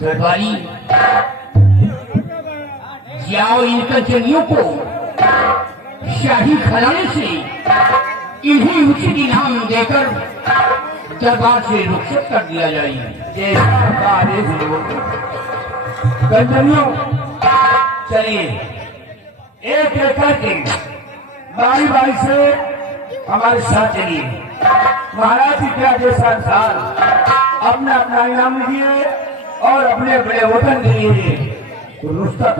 दरबारी जाओ इनका जनियों को शाही खजाने से इन्हें उचित इनाम देकर दरबार से रुखसत कर दिया जाए। कंजनियों चलिए एक एक करके बारी बारी से हमारे साथ चलिए। महाराज की क्या जैसा अनुसार अपना अपना इनाम लीजिए और अपने अपने वतन के लिए रुष्टा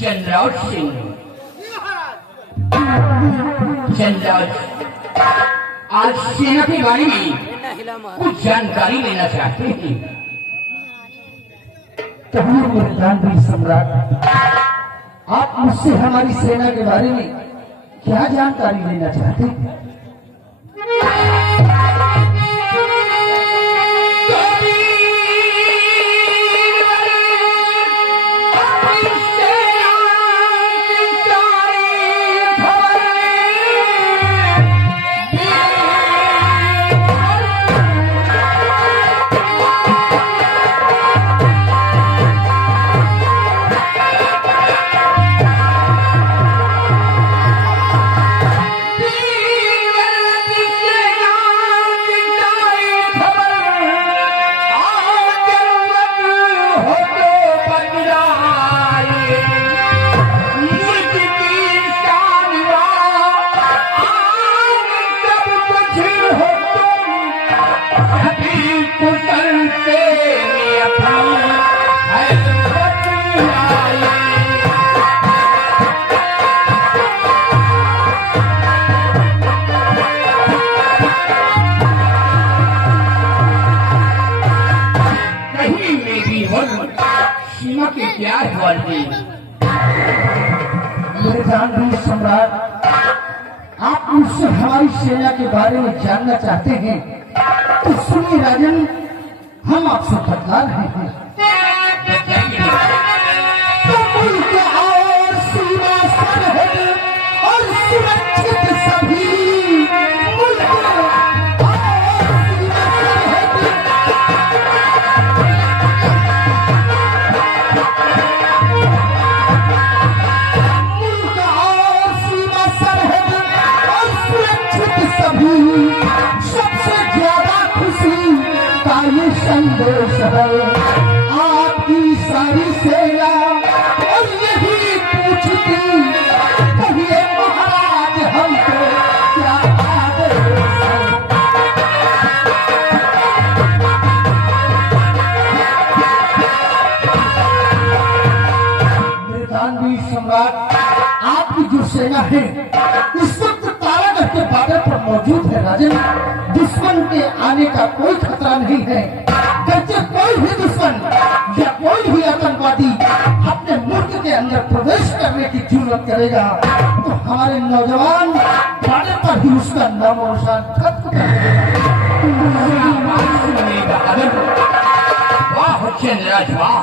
चंद्रावत सिंह आज सेना के बारे में कुछ जानकारी लेना चाहते हैं। रणवीर सम्राट, आप मुझसे हमारी सेना के बारे में क्या जानकारी लेना चाहते हैं? हैं। मेरे जानवीर सम्राट, आप मुझसे हमारी सेना के बारे में जानना चाहते हैं तो सुनिए राजन, हम आपसे बतला रहे हैं। तो मुल्क और सीमा सरहद और सुरक्षित सभी, मुल्क और सीमा सरहद, मुल्क और सीमा सरहद और सुरक्षित सभी, सबसे ज्यादा खुशी का ये संदेश है। आपकी सारी सेना और यही पूछती, कहिए महाराज हमको क्या आदेश है। मेरे दानवीर सम्राट, आपकी जो सेना है इस वक्त तारागढ़ के बॉर्डर पर मौजूद है राजन। दुश्मन के आने का कोई खतरा नहीं है। जब कोई भी दुश्मन या कोई भी आतंकवादी अपने मुल्क के अंदर प्रवेश करने की जरूरत करेगा तो हमारे नौजवान बॉर्डर पर ही उसका नाम और निशान खत्म कर देगा। वाह चंद्रराज वाह,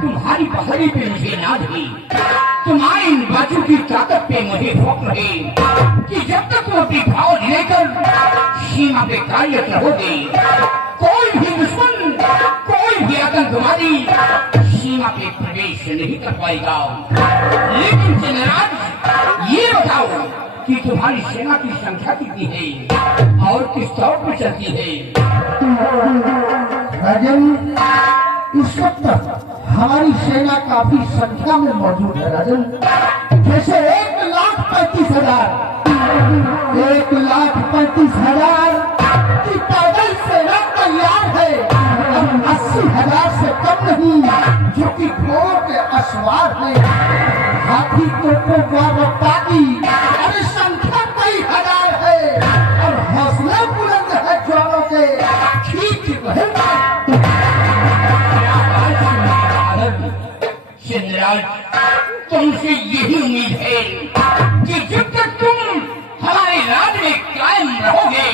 तुम्हारी पहाड़ी पे मुझे नाज है, तुम्हारी इन बाजू की ताकत पे मुझे फख्र है कि जब तक तुम अपनी भाव लेकर सीमा पे कार्यरत रहोगे, कोई भी दुश्मन, कोई भी आतंकवादी सीमा पे प्रवेश नहीं कर पाएगा। लेकिन चंद्रराज, ये बताओ कि तुम्हारी सेना की संख्या कितनी है और किस तौर पर चलती है? राजन, इस वक्त हमारी सेना काफी संख्या में मौजूद है राजन। जैसे 1,35,000 की पैदल सेना तैयार है और 80,000 से कम नहीं जो कि घोड़ों के अश्वार है। हाथी तोपों द्वारा पाती, अरे संख्या कई हजार है और हौसले बुलंद है जवानों के, खींच रहे। चंद्रराज, तुमसे यही उम्मीद है कि जब तक तुम हमारे राज में कायम रहोगे,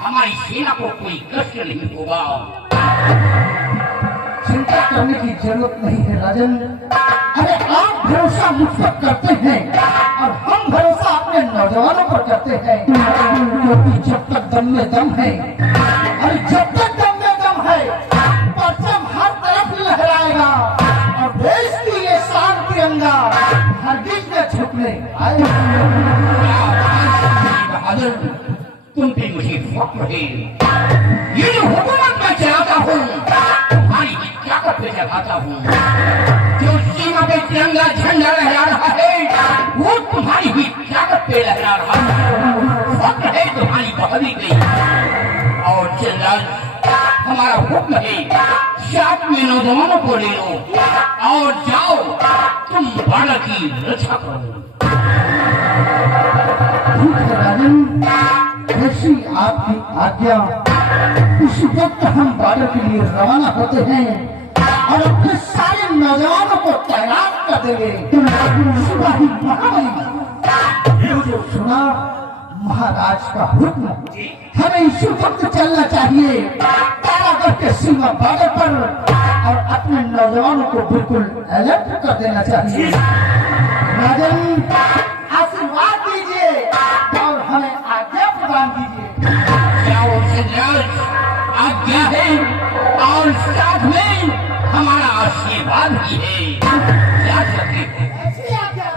हमारी सेना को कोई कष्ट नहीं होगा। चिंता करने की जरूरत नहीं है राजन। अरे आप भरोसा मुझ पर करते हैं और हम भरोसा अपने नौजवानों पर करते हैं, क्योंकि जब तक दम में दम है, और जब तक दम में दम है, परचम हर तरफ लहराएगा और देश की ये शान तिरंगा हरगिज न झुकने आएगा। बहादुर, तुम पे मुझे फख्र है। ये जो हुकूमत मैं चलाता हूँ, तुम्हारी ताकत पे चलाता हूँ। जो सीमा पे तिरंगा झंडा लहरा रहा है, वो तुम्हारी ही ताकत पे लहरा रहा है। फख्र है तुम्हारी बहादुरी पे। और चंद्रराज, हमारा हुक्म है, साथ में नौजवानों को ले लो और जाओ, तुम बॉर्डर की रक्षा करो। राजन, जैसी आपकी आज्ञा, उसी वक्त हम बॉर्डर के लिए रवाना होते हैं और अपने सारे नौजवानों को तैनात कर देंगे। सिपाही महामहिम, मुझे सुना महाराज का हुक्म, हमें इसी वक्त चलना चाहिए तारागढ़ के सीमा बॉर्डर पर और अपने नौजवानों को बिल्कुल अलर्ट कर देना चाहिए। राजन, आशीर्वाद दीजिए और हमें आज्ञा प्रदान कीजिए। जाओ चंद्रराज, आज्ञा है और साथ में हमारा आशीर्वाद भी है। जा सकते हो। ऐसी आज्ञा।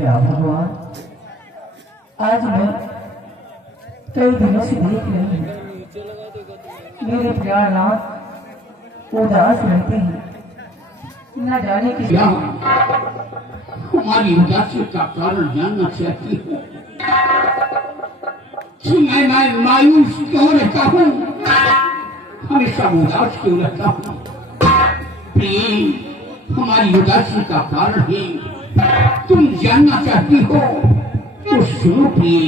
या भगवान, आज मैं कई दिनों से देख रही हूँ मेरे प्यारनाथ उदास रहते हैं, न जाने किस क्या हमारी उदासी का कारण जानना चाहती हो? कि मैं मायूस क्यों रहता हूँ, हमेशा उदास क्यों रहता हूँ। प्रिय, हमारी उदासी का कारण ही तुम जानना चाहती हो तो सुनो प्रिय।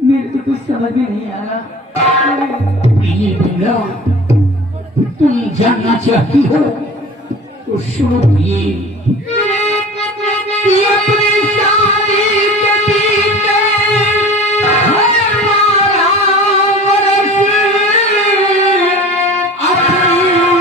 मेरे को कुछ समझ में नहीं आ रहा। ये बिमला, तुम जानना चाहती हो तो सुनो प्रिय। अपनी शादी के पीछे हमारा वर्ष, अपनी शादी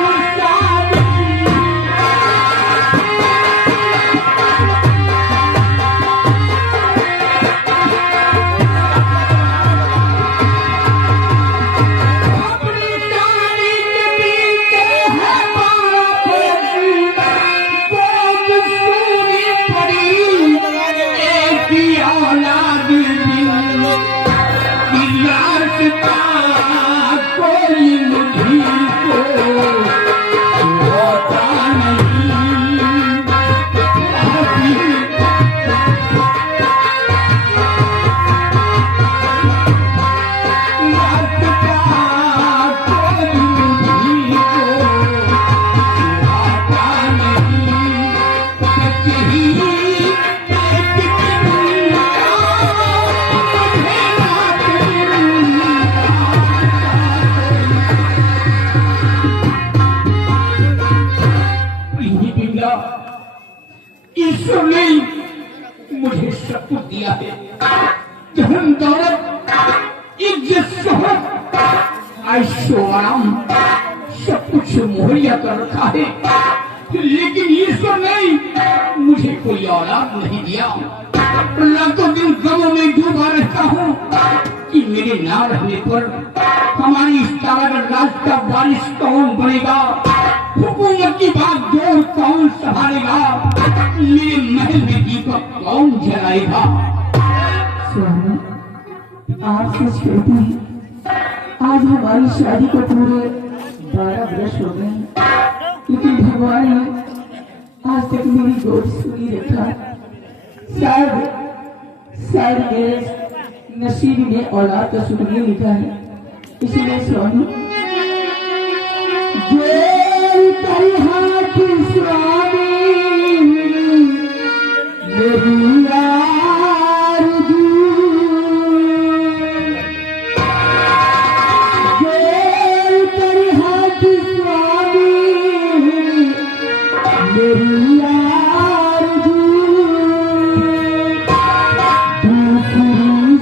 ईश्वर ने मुझे सब कुछ दिया है, धन दौलत, इज्जत, शोहरत, ऐशो आराम, सब कुछ मुहैया कर रखा है, लेकिन ईश्वर ने मुझे कोई औलाद नहीं दिया। रातों दिन गमों में डूबा रहता हूँ कि मेरे ना रहने पर हमारी इस तारागढ़ राज का वारिस कौन बनेगा, हुकूमत की बात दौर कौन संभालेगा, मेरे महल में दीपक कौन जलाएगा। स्वामी, आप सच कहते हैं, आज हमारी शादी को पूरे 12 वर्ष हो गए, लेकिन भगवान ने आज तक मेरी गोद सुनी रखा। शायद मेरे नसीब में औलाद का सुख नहीं लिखा है, इसलिए स्वामी हाथ स्वामी मेरी आरज़ू, तेरे हाथ स्वामी मेरी आरज़ू, दूसरी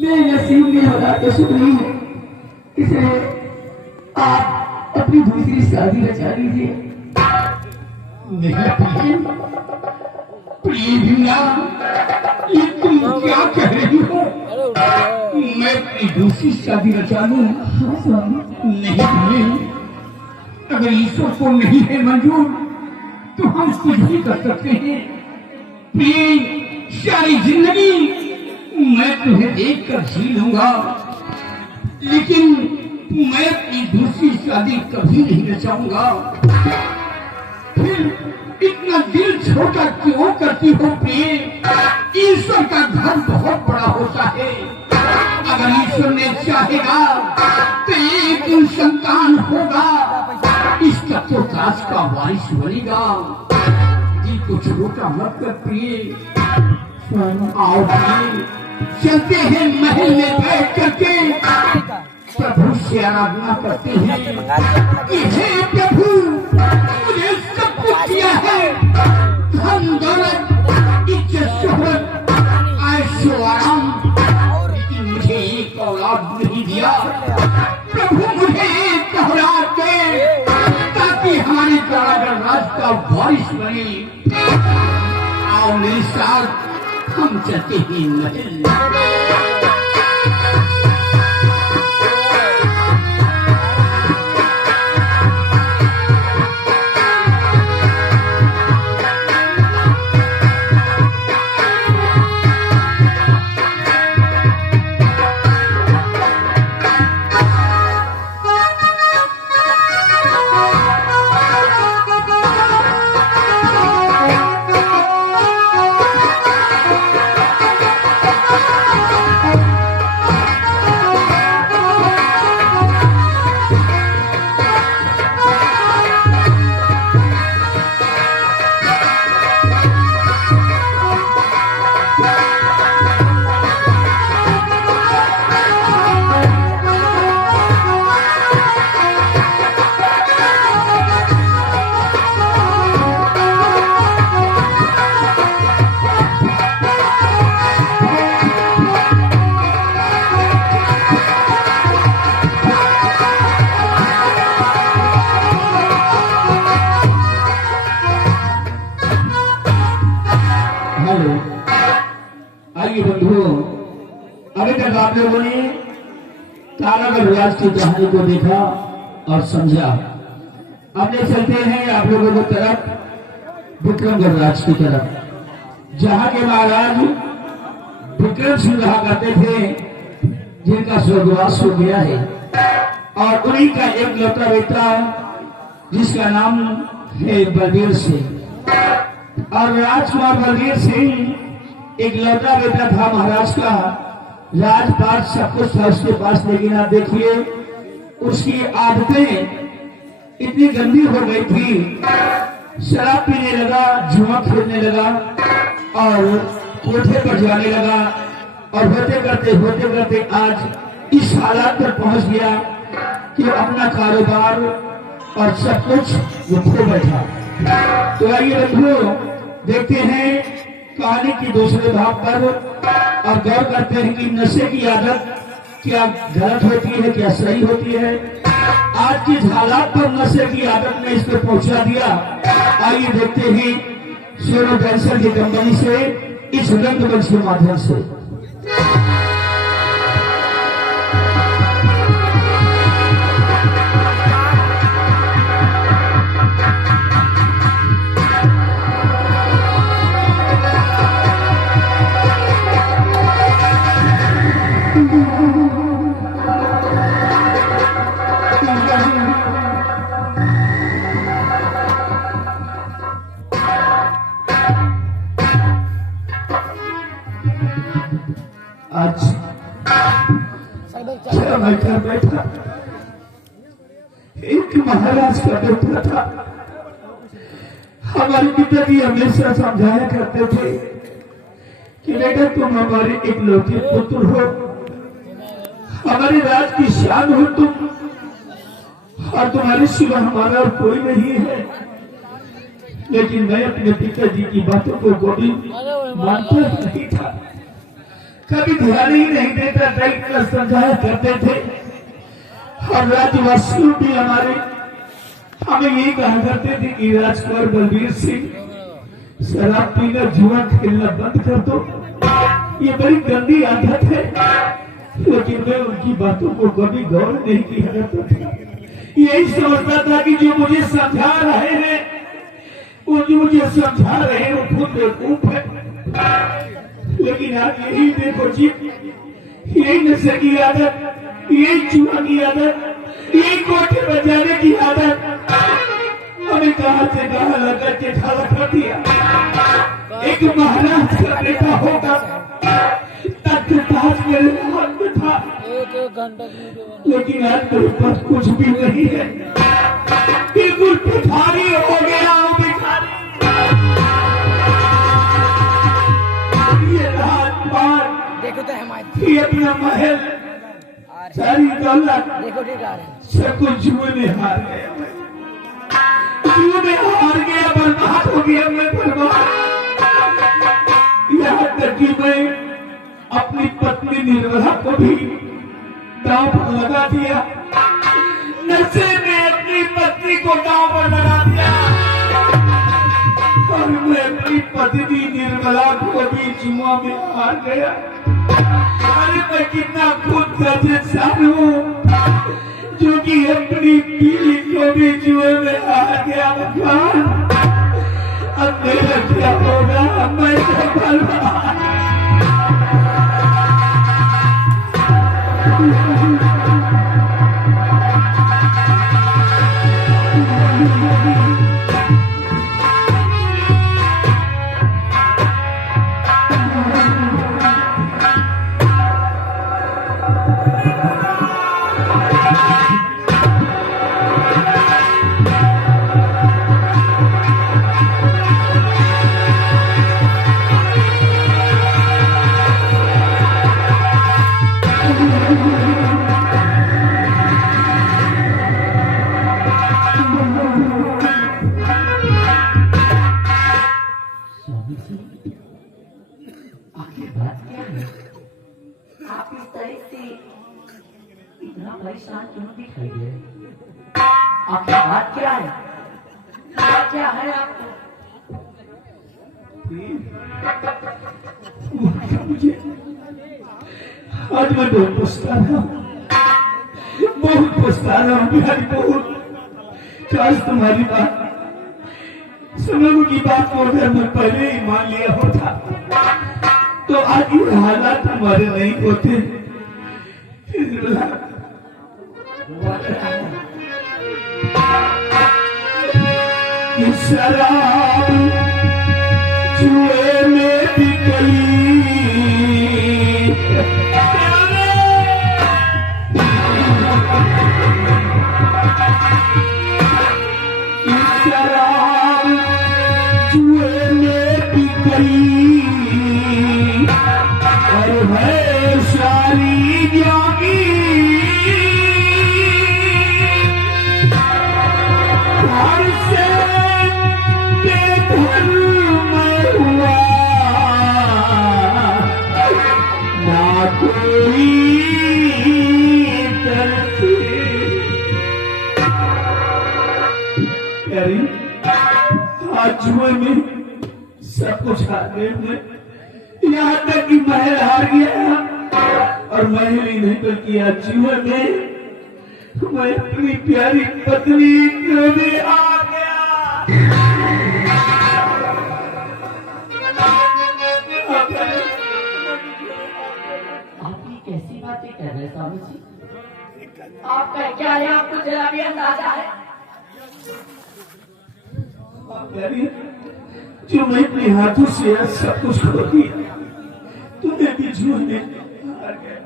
मेरे नसीब में होना तो शुक्रिया है, इसे आप अपनी दूसरी शादी रचा लीजिए। नहीं प्रिय, प्रिय भैया, ये तुम क्या कह रही हो? मैं अपनी दूसरी शादी रचा लूं? हाँ स्वामी। नहीं प्रिय, अगर ईश्वर को नहीं है मंजूर तो हम कुछ भी कर सकते हैं। प्रिय, सारी जिंदगी मैं तुम्हें देखकर जी लूंगा, लेकिन मैं अपनी दूसरी शादी कभी नहीं रचाऊंगा। फिर इतना दिल छोटा क्यों करती हो प्रिय? ईश्वर का घर बहुत बड़ा होता है। अगर ईश्वर ने चाहेगा तो एक दिन संतान होगा, इसका तो काश का वारिस बनेगा। दिल को छोटा मत कर प्रिय। आओ प्रिय, चलते हैं महल में बैठ करके प्रभु से आराधना करते हैं कि हे प्रभु, मुझे सब कुछ दिया है, धन दौलत, इज्जत शोहरत, ऐशो आराम, लेकिन मुझे एक औलाद नहीं दिया। प्रभु मुझे एक औलाद दे ताकि हमारे द्वारा राज का वारिस बने। आओ मेरे साथ, हम चलते हैं महल। आइए बंधुओं, अभी तक आप लोगों ने तारागढ़ राज की कहानी को देखा और समझा। अब ले चलते हैं आप लोगों को तरफ विक्रमगढ़ राज की तरफ, जहाँ के महाराज विक्रम सिंह रहा करते थे, जिनका स्वर्गवास हो गया है, और उन्हीं का एक लौता बेटा जिसका नाम है बलबीर सिंह। और राजकुमार बलबीर सिंह एक लौता बेटा था महाराज का। राजपाट सब कुछ था उसके पास, लेकिन आप देखिए उसकी आदतें इतनी गंदी हो गई थी। शराब पीने लगा, जुआ खेलने लगा और कोठे पर जाने लगा, और होते करते आज इस हालात पर पहुंच गया कि अपना कारोबार और सब कुछ वो खो बैठा। तो आइए बंधुओं, देखते हैं कहानी की दूसरे भाग पर और गौर करते हैं कि नशे की आदत क्या गलत होती है, क्या सही होती है। आज किस हालात पर नशे की आदत ने इसको पहुंचा दिया, आइए देखते हैं सोनू कैंसर की कंपनी से इस रंगमंच के माध्यम से। आज समय कर बैठा। एक महाराज का बेटा था, हमारे पिताजी हमेशा समझाया करते थे कि बेटा तुम हमारे इकलौते पुत्र हो, हमारे राज की शान हो तुम, और तुम्हारे सिवा हमारा और कोई नहीं है। लेकिन मैं अपने पिताजी की बातों को कभी मानता नहीं था, कभी ध्यान ही नहीं देता था। इतना समझाया करते थे। और राज्यवासियों भी हमारे हमें यही कहा करते थे कि राजकुमार बलबीर सिंह शराब पीना जुआ खेलना बंद कर दो, ये बड़ी गंदी आदत है। लेकिन मैं उनकी बातों को कभी गौर नहीं किया करता था। यही सोचता था कि जो मुझे समझा रहे हैं, वो जो मुझे समझा रहे हैं वो खुद बेवकूफ है। लेकिन आप यही देखो जी, यही नशे की आदत, यही जुआ की आदत, यही कोठे बजाने की आदत हमें कहां से कहां लगा के खड़ा कर दिया। एक महाराज का बेटा होगा, तख्ताज मेरे हाथ में था, लेकिन आज मेरे पास कुछ भी नहीं है। बिल्कुल भिखारी हो गया हूँ, भिखारी। ये राजपाल देखो तो हमारे ये अपना महल सारी दौलत देखो ठीक आ रहे सब कुछ जुए में हार गया। जुए में हार गया, बर्बाद हो गया, मैं बर्बाद। यहाँ तक कि मैं अपनी पत्नी निर्मला को भी दांव पर लगा दिया। नशे में अपनी पत्नी को दांव पर लगा दिया, और मैं अपनी पत्नी निर्मला को भी जुआ में हार गया। अरे मैं कितना खुद का इंसान हूँ जो कि अपनी बीवी को भी जुए में हार गया। भगवान अब मेरा क्या होगा? मैं तो बर्बाद। आप इस तरह से इतना परेशान क्यों दिखाई दे रहे? आपकी बात क्या है? क्या है आपको? मुझे आज मैं बहुत पछता रहा हूँ, बहुत पछता रहा हूँ बिहारी। बहुत काश तुम्हारी बात, समझो की बात को अगर मैं पहले ही मान लिया होता तो आज ये हालात हमारे नहीं होते। कि शराब जुए में भी गई, कि शराब जुए में भी गई, और है सारी जागी घर से बेधर्म हुआ, ना कोई तरसी। आज जुए में सब कुछ हार गए। यहाँ तक कि महल हार गया, और महल ही नहीं बल्कि आज जीवन में मैं अपनी प्यारी पत्नी को भी हार गया। आपकी कैसी बातें कर रहे स्वामी जी? आपका क्या है? आपको जरा भी अंदाजा है? प्यारी, जो मैं अपने हाथों से आज सब कुछ खो दिया, तुम्हें भी जुए में हार गया।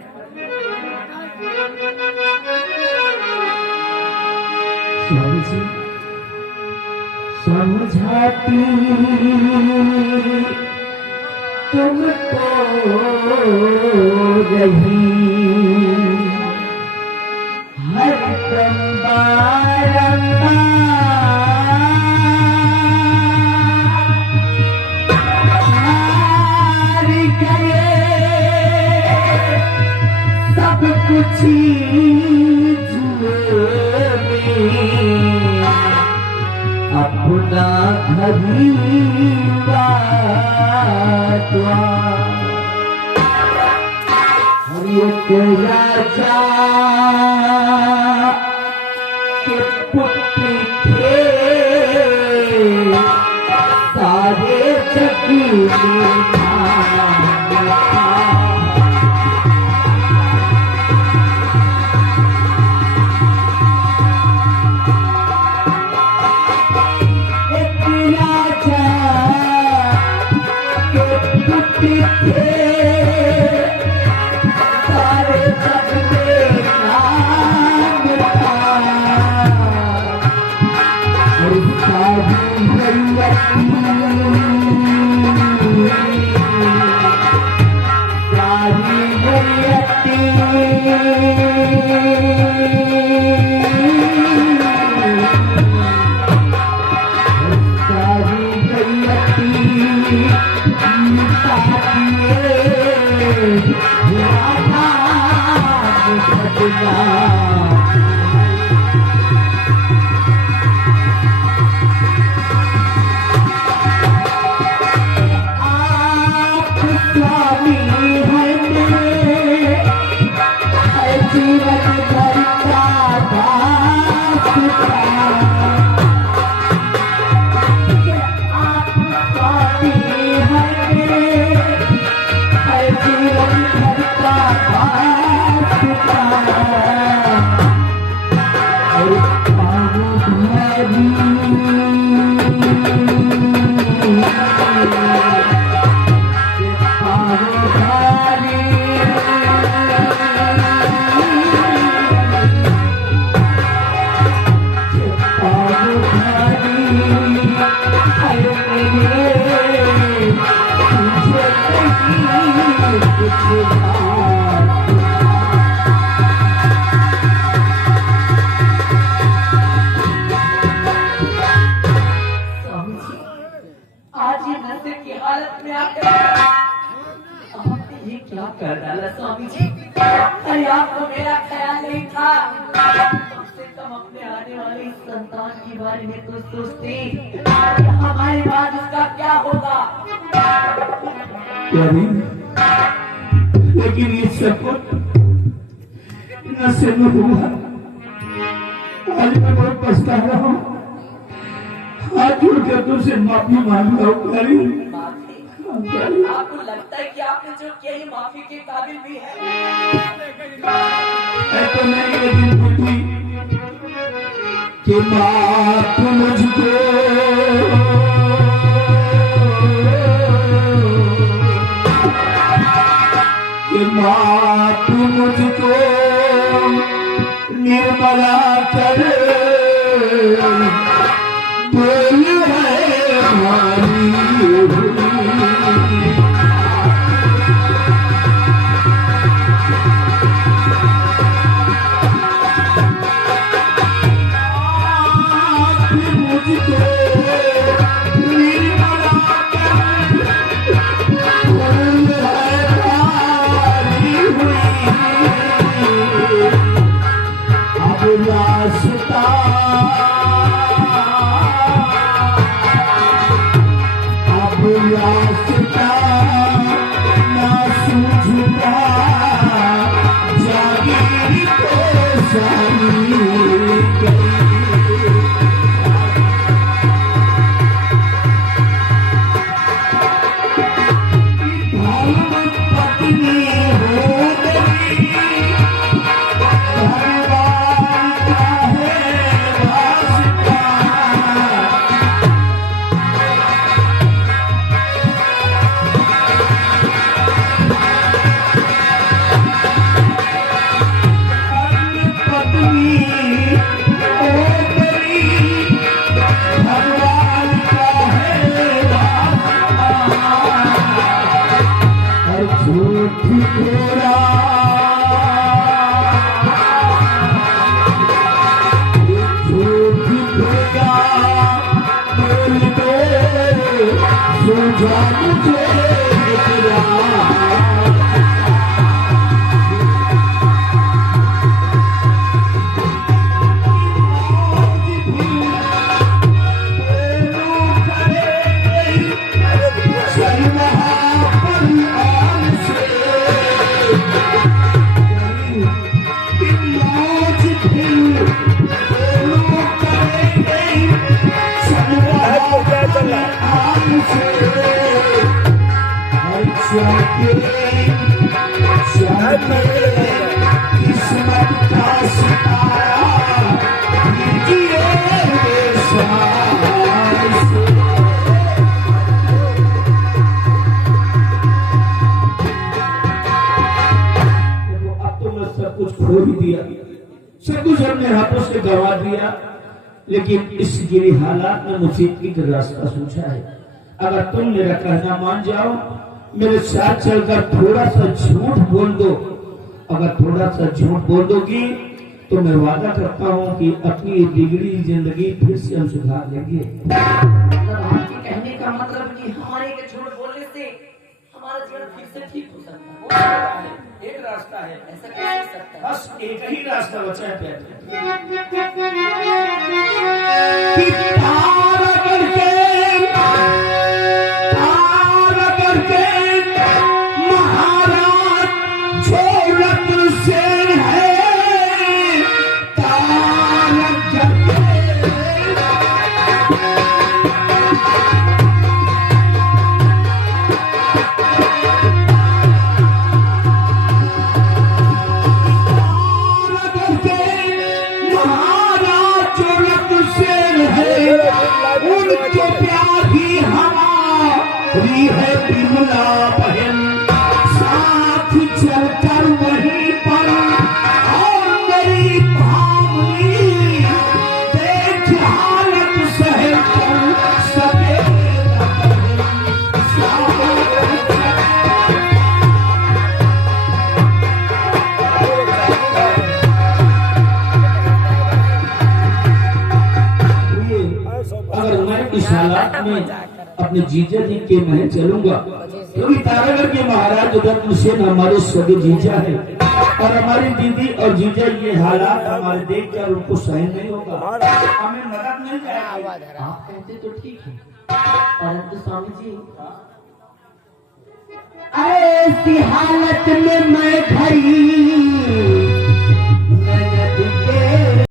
स्वामी जी समझाती तुमको रही हर दम बारंबार गए सब कुछ जुए में अपना घरी राजा के पुत्र थे सारे जग में कर डाला स्वामी जी। अरे आपको मेरा ख्याल नहीं था, कम से कम अपने आने वाली संतान के बारे में तो सोचते हमारे बाद उसका क्या होगा। लेकिन ये सब नशे में हुआ। आज मैं बहुत पछता रहा हूँ। हाथ जोड़कर तुझसे माफी मांग रहा हूँ। आपको लगता है कि आपने जो किया ये माफी के काबिल भी है? तो नहीं, लेकिन बुद्धि कि माफ मुझको कि माफ मुझको निर्मला कर बोल है हमारी पत्नी बुझा मुझे तेरा किस्मत का सितारा लीजिए अब तो मैं सब कुछ खो ही दिया, सब कुछ अपने हाथों से गंवा दिया, लेकिन इस गिरी हालात में मुझे एक रास्ता सूझा है। अगर तुम मेरा कहना मान जाओ, मेरे साथ चलकर थोड़ा सा झूठ बोल दो, अगर थोड़ा सा झूठ बोल दोगी तो मैं वादा करता हूँ कि अपनी बिगड़ी जिंदगी फिर से हम सुधार लेंगे। आपके कहने का मतलब कि हमारे के झूठ बोलने से हमारा जीवन फिर से ठीक हो सकता है। एक रास्ता है, ऐसा कैसे हो सकता है? बस एक ही रास्ता बचा है प्यारे। महाराज छोड़त से है उनके प्यार ही हमारी है बिमला बहन, साथ चलकर वहीं पर और मेरी भावनी देख हालत सहन कर सके अगर मैं इस हालात में अपने जीजा जी के महल चलूंगा, क्योंकि तारागढ़ के महाराज रत्न सेन हमारे सगे जीजा है और हमारी दीदी और जीजा ये हालात हमारे देख कर उनको सहन नहीं होगा, हमें मदद नहीं करेगा। आप कहते तो ठीक है, परंतु स्वामी जी ऐसी हालत में मैं खड़ी